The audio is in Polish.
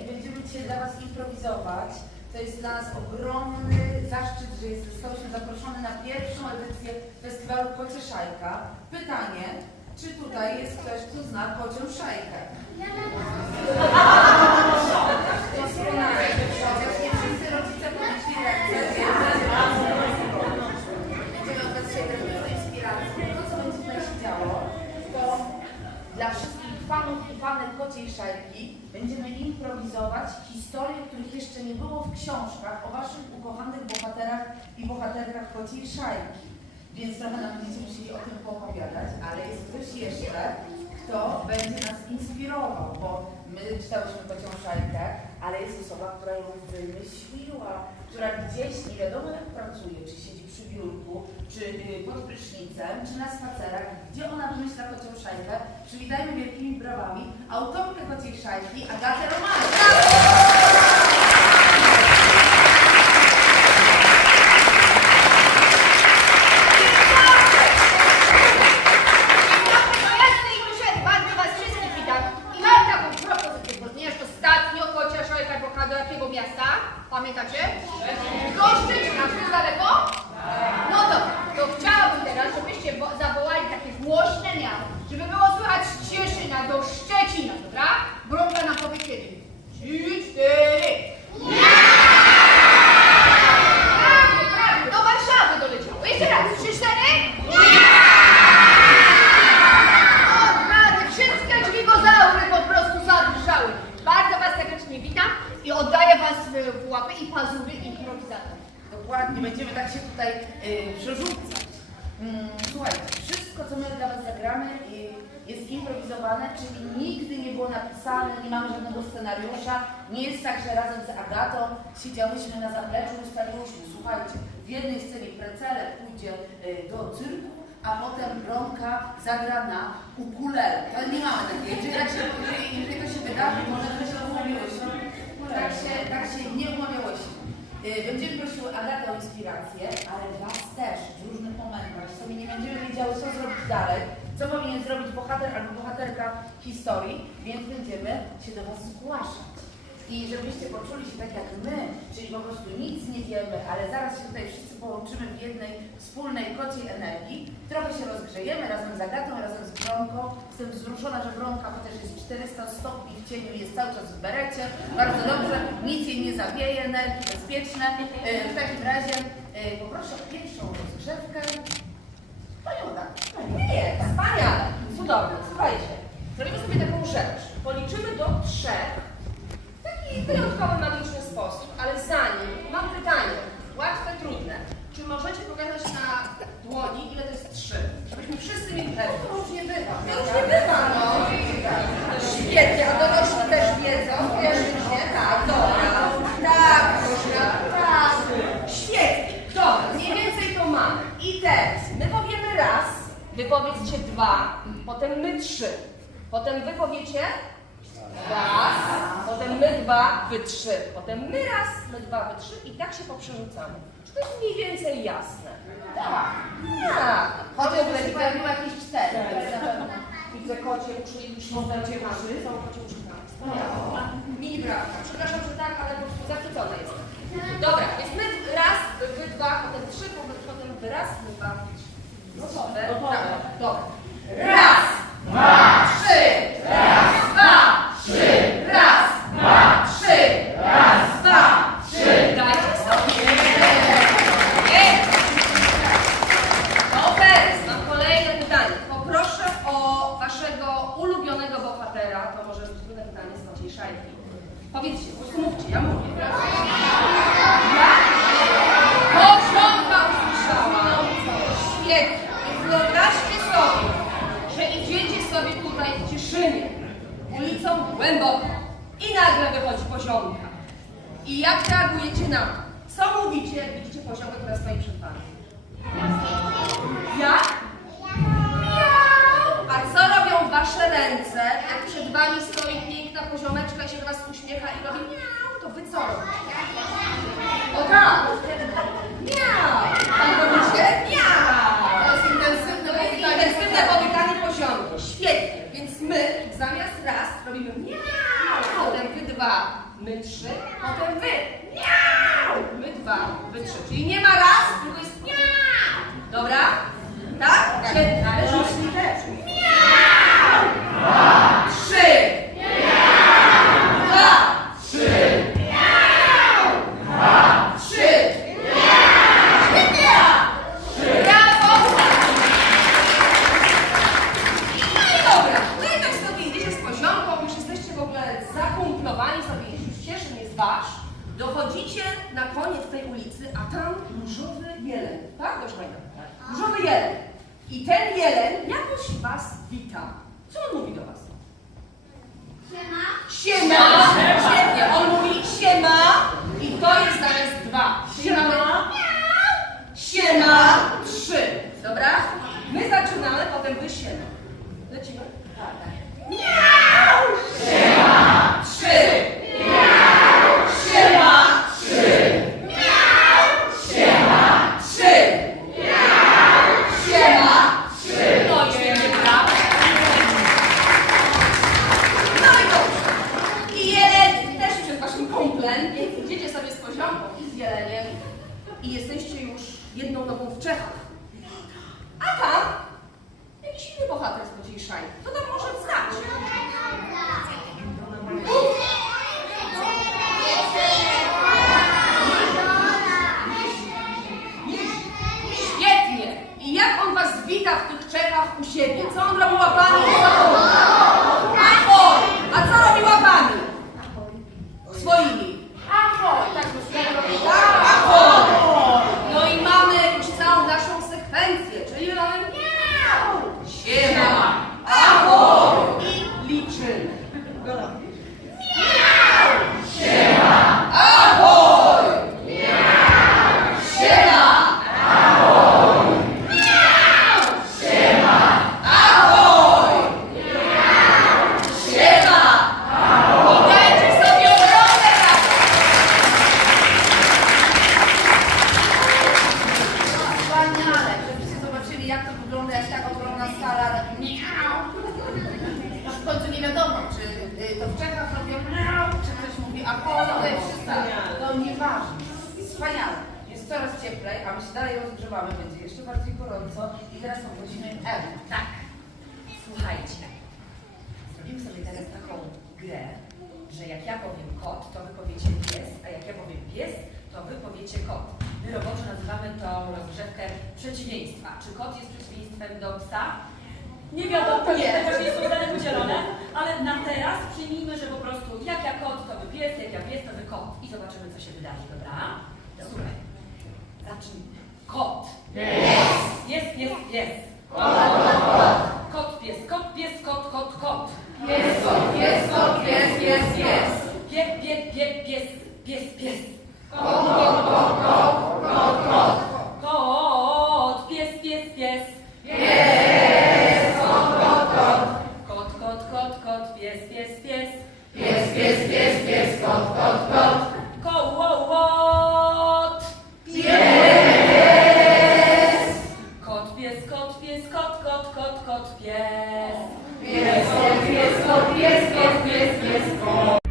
I będziemy dzisiaj dla Was improwizować. To jest dla nas ogromny zaszczyt, że jest, zostałyśmy zaproszone na pierwszą edycję festiwalu Kocie Szajka. Pytanie, czy tutaj jest ktoś, kto zna kocią szajkę? Doskonale. Chociaż nie improwizować historie, których jeszcze nie było w książkach o Waszych ukochanych bohaterach i bohaterkach kociej szajki. Więc trochę nam będziecie musieli o tym poopowiadać, ale jest ktoś jeszcze, kto będzie nas inspirował, bo my czytałyśmy kocią szajkę, ale jest osoba, która ją wymyśliła, która gdzieś nie wiadomo jak pracuje, czy siedzi przy biurku, czy y, pod prysznicem, czy na spacerach, gdzie ona wymyśla kocią szajkę. Przywitajmy wielkimi brawami autorkę kociej szajki, Agatę Romanę. No jasne i proszę, bardzo was wszystkich witam. I mam taką propozycję, ponieważ ostatnio kocia szajka pojechała do jakiego miasta? Pamiętacie? Do Szczecina, czy to daleko? No dobra, to chciałabym teraz, żebyście wo- zawołali takie głośne miasto, żeby było słychać z Cieszyna do Szczecina, dobra? Brąka nam powie kiedy. Trzy, cztery. Prawie, prawie, do Warszawy doleciało. Jeszcze raz, trzy, cztery. O, rady, wszystkie dźwigozaury po prostu zadrżały. Bardzo Was serdecznie witam i oddaję Was w, w łapy i pazury improwizator. Dokładnie, będziemy tak się tutaj y, przerzucać. Mm, słuchajcie, wszystko co my dla Was zagramy y, jest improwizowane, czyli nigdy nie było napisane, nie mamy żadnego scenariusza. Nie jest tak, że razem z Agatą siedziałyśmy na zapleczu, ustaliłyśmy, słuchajcie, w jednej scenie Precelek pójdzie y, do cyrku, a potem Bronka zagra na ukulele. To nie mamy takiej, jeżeli, tak się, jeżeli to się wydarzy, może to się umówiłyśmy. Tak się, tak się nie umawiałyśmy. Y, Będziemy prosiły Agatę o inspirację, ale Was też w różnych momentach. Czasami nie będziemy wiedziały, co zrobić dalej, co powinien zrobić bohater albo bohaterka historii, więc będziemy się do Was zgłaszać. I żebyście poczuli się tak jak my, czyli po prostu nic nie wiemy, ale zaraz się tutaj wszyscy połączymy w jednej wspólnej kociej energii. Trochę się rozgrzejemy razem z Agatą, razem z Bronką. Jestem wzruszona, że Bronka, chociaż jest 400 stopni w cieniu, jest cały czas w berecie. Bardzo dobrze, nic jej nie zawieje, energii bezpieczne. Yy, W takim razie yy, poproszę o pierwszą rozgrzewkę. Paniona, nie, wspaniale, cudownie. Słuchajcie, zrobimy sobie taką rzecz. Policzymy do trzech w taki wyjątkowy, magiczny sposób, ale zanim mam pytanie, łatwe, trudne. Czy możecie pokazać na dłoni, ile to jest trzy? Żebyśmy wszyscy mieli pewność. To już nie bywa. To już nie bywa, no. Świetnie, a dorośli też wiedzą, wierzycie? Tak, dobra. Tak, proszę, tak. Świetnie, dobra, mniej więcej to mamy. I teraz my powiemy raz, wy powiedzcie dwa, potem my trzy. Potem wy powiecie raz, potem my dwa, wy trzy. Potem my raz, my dwa, wy trzy i tak się poprzerzucamy. Czy to jest mniej więcej jasne? Tak. Tak. Chociaż widzę było jakieś cztery. Widzę kocie uszy i śmieje uszy. Są kocie uszy. Wspaniałe. Mini brawka. Przepraszam, że tak, ale po prostu zachwycona jestem. Dobra, więc my raz, wy dwa, potem trzy, potem potem wy raz, my dwa, wy trzy. Gotowe? Gotowe. Dobra. Raz, dwa, trzy, raz, robimy miau, potem wy dwa, my trzy, potem wy. Na koniec tej ulicy, a tam różowy jeleń. Tak, proszę Państwa? Różowy jeleń. I ten jeleń jakoś was wita. Co on mówi do was? Siema! Świetnie, on mówi siema i to jest zamiast dwa. Mamy siema, trzy. Dobra? My zaczynamy, potem wy siema. Lecimy? Miau! Siema! Trzy! Miau! Siema! Trzy! Miau! Siema! Trzy! Miau! Siema! Trzy! No i świetnie, brawo. No i dobrze. I jeden też już jest waszym kumplem, więc idziecie sobie z poziomką i z jeleniem i jesteście już jedną nogą w Czechach. A tam jakiś inny bohater z Kociej Szajki. Kto tam może znać? Świetnie! I jak on was wita w tych Czechach u siebie? Co on robi łapami? Ahoj! A co robi łapami? Swoimi. Ahoj! Tak już ja robię. Ahoj! No i mamy już całą naszą sekwencję, czyli mamy miau, siema, ahoj i liczymy. Miau, siema, ahoj! Miau, siema, ahoj! Miau, siema, ahoj! Miau, siema, ahoj! I dajcie sobie ogromne brawa! Wspaniale, żebyście zobaczyli jak to wygląda, jak tak ogromna sala miau. Aż w końcu nie wiadomo, czy y, to w Czechach robią miau, czy ktoś mówi jest wszystko. To nieważne. Wspaniale. Jest coraz cieplej, a my się dalej rozgrzewamy, będzie jeszcze bardziej gorąco i teraz poprosimy Ewę. Tak. Słuchajcie. Zrobimy sobie teraz taką grę, że jak ja powiem kot, to wy powiecie pies, a jak ja powiem pies, to wy powiecie kot. My roboczo nazywamy tą rozgrzewkę przeciwieństwa. Czy kot jest przeciwieństwem do psa? Nie wiadomo, Nie. nie, to jest zdanie podzielone, ale na teraz przyjmijmy, że po prostu jak ja kot, to wy pies, jak ja pies, to wy kot. I zobaczymy, co się wydarzy, dobra? Słuchaj. Zacznijmy. Kot. Pies. Jest, jest, jest. Kot, pies, kot, pies, kot, kot, kot. Pies, kot, pies, kot, pies, pies, pies. pies, kot, pies, kot, kot, kot, kot, pies. Pies, kot, pies, kot, pies, kot, pies, pies, kot.